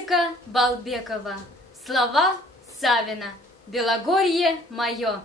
Музыка Балбекова, слова Савина, Белогорье мое.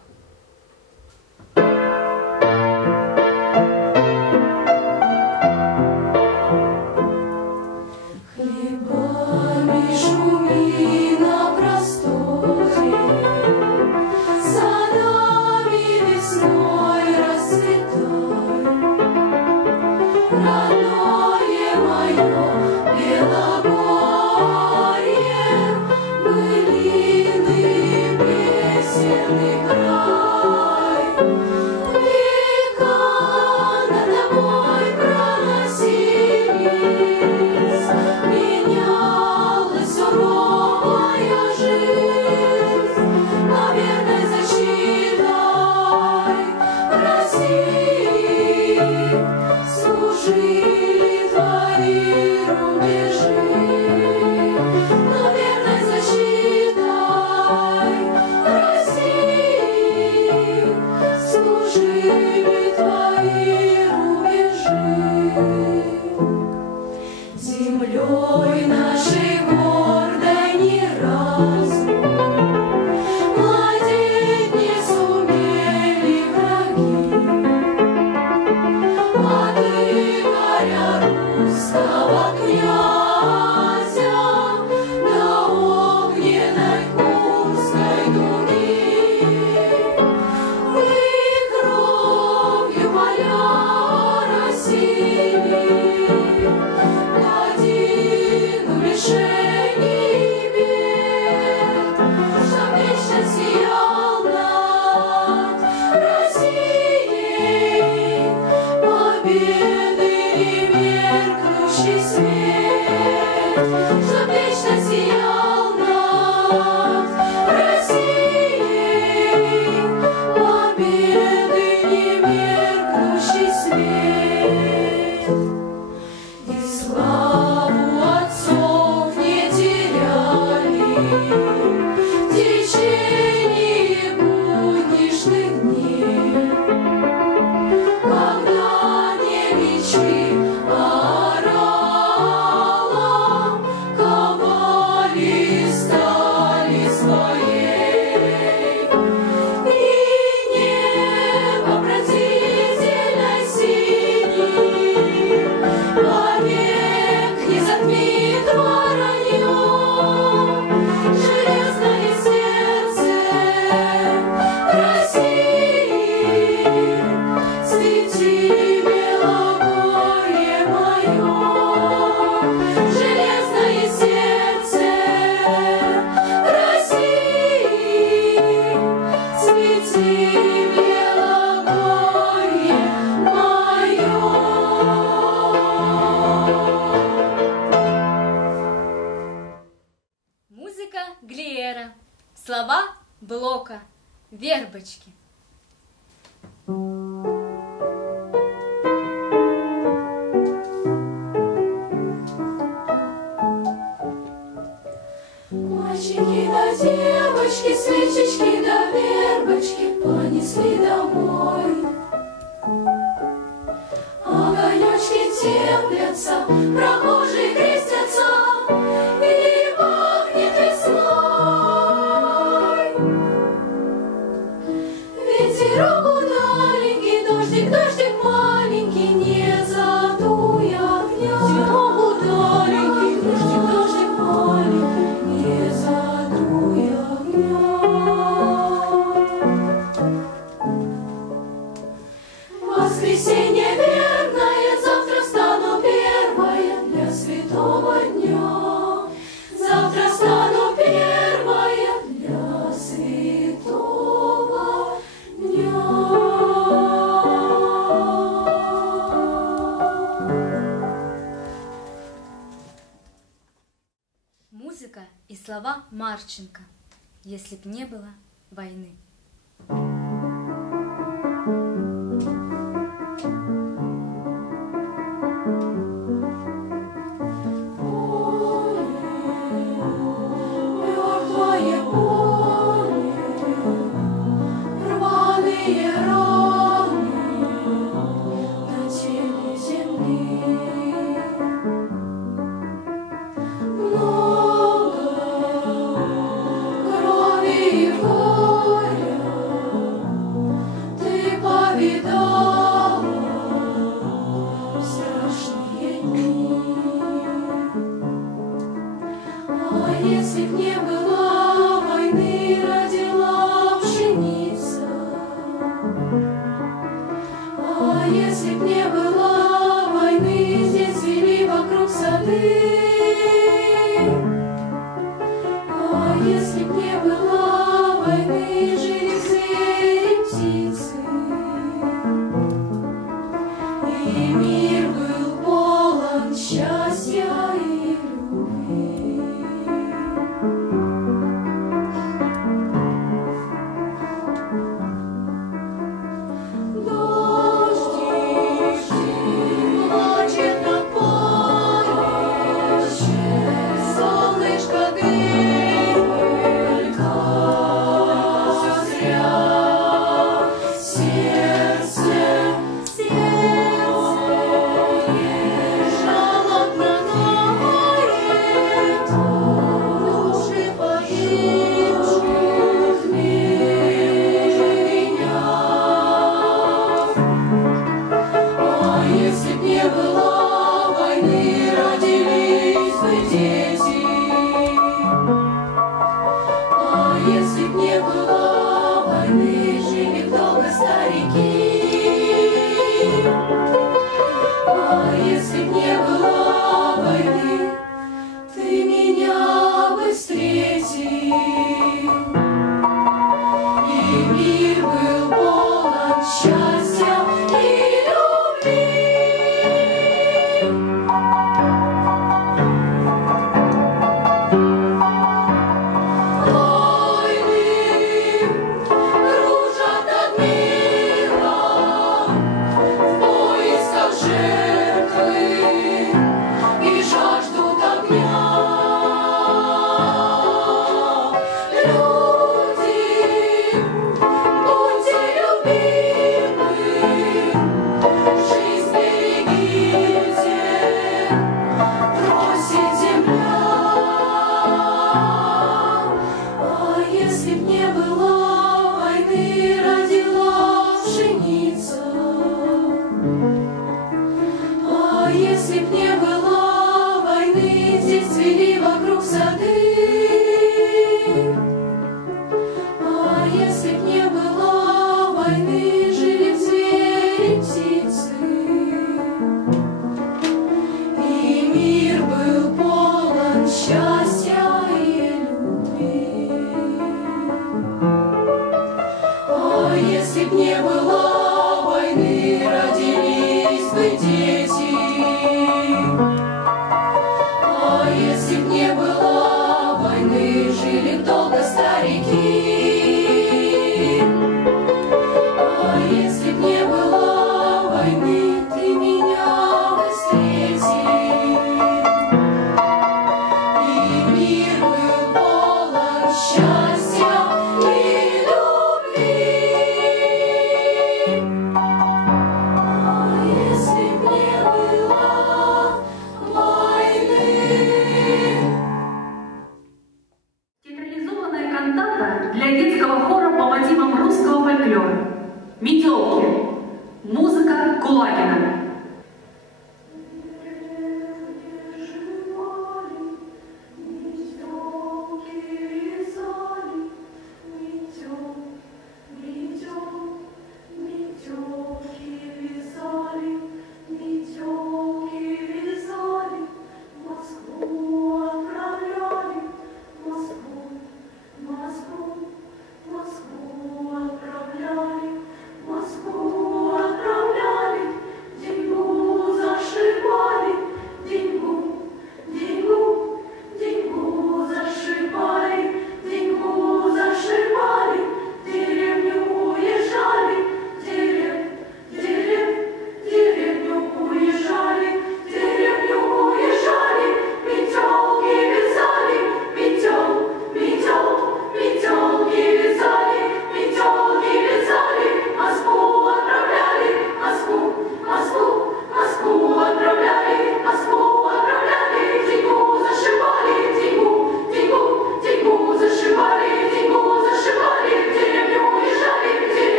Глиера, слова Блока, вербочки. Мальчики да девочки, свечечки да вербочки понесли домой. Огонечки теплятся, прохожие крестятся, и пахнет весной. Ветерок удаленький, дождик, дождик маленький, не задуй огня. Ветерок удаленький, дождик, дождик маленький, не задуй огня. Воскресенье верное, завтра стану первая для святого дня. Завтра стану первая для святого дня. Музыка и слова Марченко. Если б не было войны. Мертвое поле, рваные раны на теле земли. Но если б не было войны, родила пшеница. А если б не было войны, здесь цвели вокруг сады. А если б не было войны, жили звери, птицы. И мир был полон счастья и любви. Дождик плачет над полем, солнышко греет, все зря. Сердце жалобно ноет, души погибших меня. А если б не было войны, родились бы дети. А если б не было войны, жили б долго старики. А если б не было войны, ты меня бы встретил. И мир был полон счастья и любви. Войны кружат над миром в поисках жертвы и жаждут огня. Люди, будьте любимы, жизнь берегите, просит земля. А если б не было войны, родила пшеница. А если б не было войны, здесь цвели вокруг сады. А если б не было войны, жили звери, птицы. И мир был полон счастья и любви. А если б не было войны, родились бы дети. А если б не